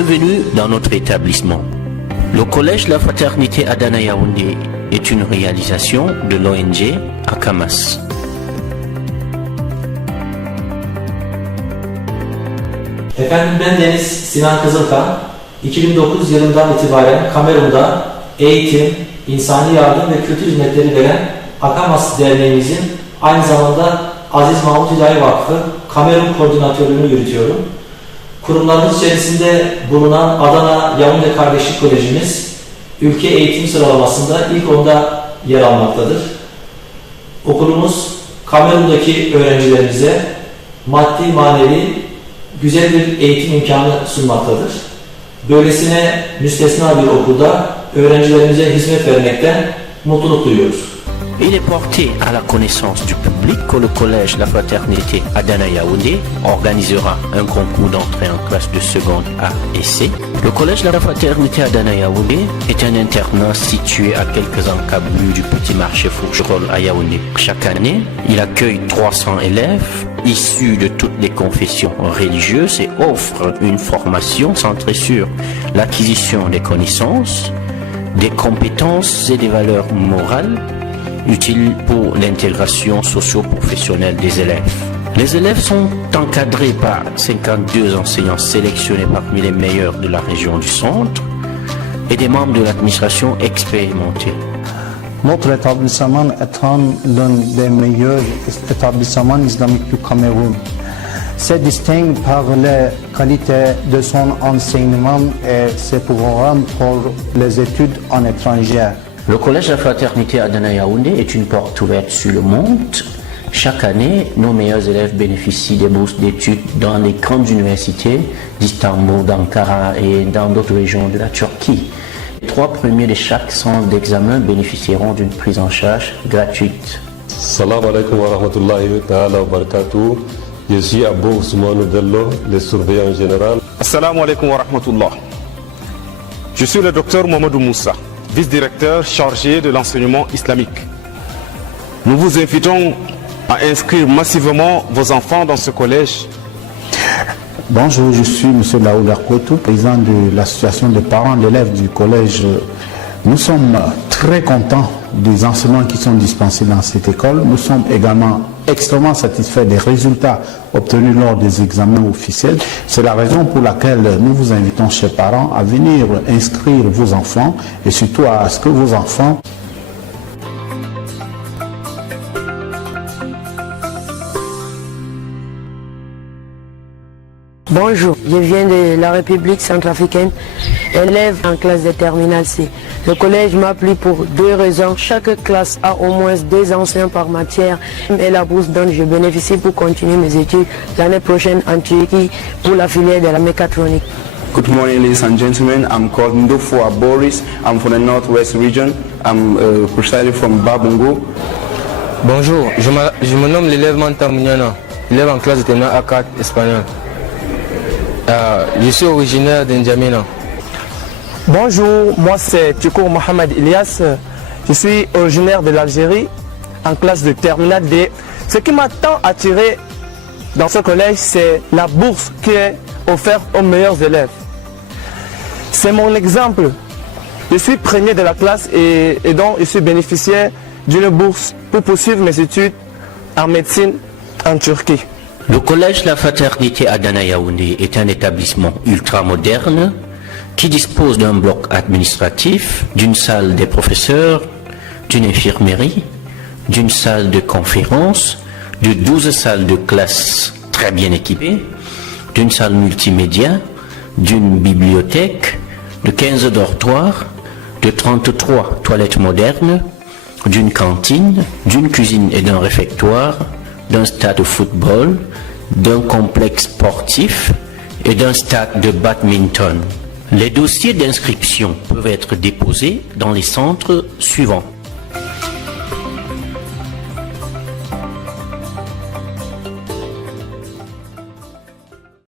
Bienvenue dans notre établissement. Le collège La Fraternité à Dana Yaoundé est une réalisation de l'ONG Akamas. Efendim ben Deniz Sinan Kızılkan, 2009 yılından itibaren Kamerun'da eğitim, insani yardım ve kültür hizmetleri veren Akamas Derneğimizin aynı zamanda Aziz Mahmut Hüdayi Vakfı Kamerun Koordinatörlüğünü yürütüyorum. Kurumlarımız içerisinde bulunan Adana Yaoundé Kardeşlik Kolejimiz ülke eğitim sıralamasında ilk 10'da yer almaktadır. Okulumuz Kamerun'daki öğrencilerimize maddi manevi güzel bir eğitim imkanı sunmaktadır. Böylesine müstesna bir okulda öğrencilerimize hizmet vermekten mutluluk duyuyoruz. Il est porté à la connaissance du public que le collège La Fraternité à Dana Yaoundé organisera un concours d'entrée en classe de seconde A et C. Le collège La Fraternité à Dana Yaoundé est un internat situé à quelques encablures du petit marché Fourgerolles à Yaoundé. Chaque année, il accueille 300 élèves issus de toutes les confessions religieuses et offre une formation centrée sur l'acquisition des connaissances, des compétences et des valeurs morales utiles pour l'intégration socio-professionnelle des élèves. Les élèves sont encadrés par 52 enseignants sélectionnés parmi les meilleurs de la région du centre et des membres de l'administration expérimentés. Notre établissement étant l'un des meilleurs établissements islamiques du Cameroun, se distingue par la qualité de son enseignement et ses programmes pour les études en étranger. Le collège La Fraternité à Dana Yaoundé est une porte ouverte sur le monde. Chaque année, nos meilleurs élèves bénéficient des bourses d'études dans les grandes universités d'Istanbul, d'Ankara et dans d'autres régions de la Turquie. Les 3 premiers de chaque centre d'examen bénéficieront d'une prise en charge gratuite. Salam alaikum wa rahmatullahi ta'ala wa barakatuh. Je suis Abou Ousmane Dello, le surveillant général. Assalamu alaikum wa rahmatullah. Je suis le docteur Mohamedou Moussa, vice-directeur chargé de l'enseignement islamique. Nous vous invitons à inscrire massivement vos enfants dans ce collège. Bonjour, je suis M. Laoula Kouetou, président de l'association des parents d'élèves du collège. Nous sommes très contents des enseignements qui sont dispensés dans cette école. Nous sommes également extrêmement satisfaits des résultats obtenus lors des examens officiels. C'est la raison pour laquelle nous vous invitons, chers parents, à venir inscrire vos enfants et surtout à ce que vos enfants Bonjour, je viens de la République centrafricaine, élève en classe de terminale C. Le collège m'a plu pour 2 raisons. Chaque classe a au moins 2 enseignants par matière et la bourse dont je bénéficie pour continuer mes études l'année prochaine en Turquie pour la filière de la mécatronique. Good morning, ladies and gentlemen. I'm called Ndofua Boris. I'm from the Northwest region. I'm precisely from Babongo. Bonjour, je me nomme l'élève Manta Mouniana, élève en classe de terminale A4 espagnol. Je suis originaire d'Indiamina. Bonjour, moi c'est Tchoukou Mohamed Elias. Je suis originaire de l'Algérie en classe de terminale D. Ce qui m'a tant attiré dans ce collège, c'est la bourse qui est offerte aux meilleurs élèves. C'est mon exemple. Je suis premier de la classe et donc je suis bénéficiaire d'une bourse pour poursuivre mes études en médecine en Turquie. Le collège La Fraternité à Dana Yaoundé est un établissement ultramoderne qui dispose d'un bloc administratif, d'une salle des professeurs, d'une infirmerie, d'une salle de conférence, de 12 salles de classe très bien équipées, d'une salle multimédia, d'une bibliothèque, de 15 dortoirs, de 33 toilettes modernes, d'une cantine, d'une cuisine et d'un réfectoire, d'un stade de football, d'un complexe sportif et d'un stade de badminton. Les dossiers d'inscription peuvent être déposés dans les centres suivants.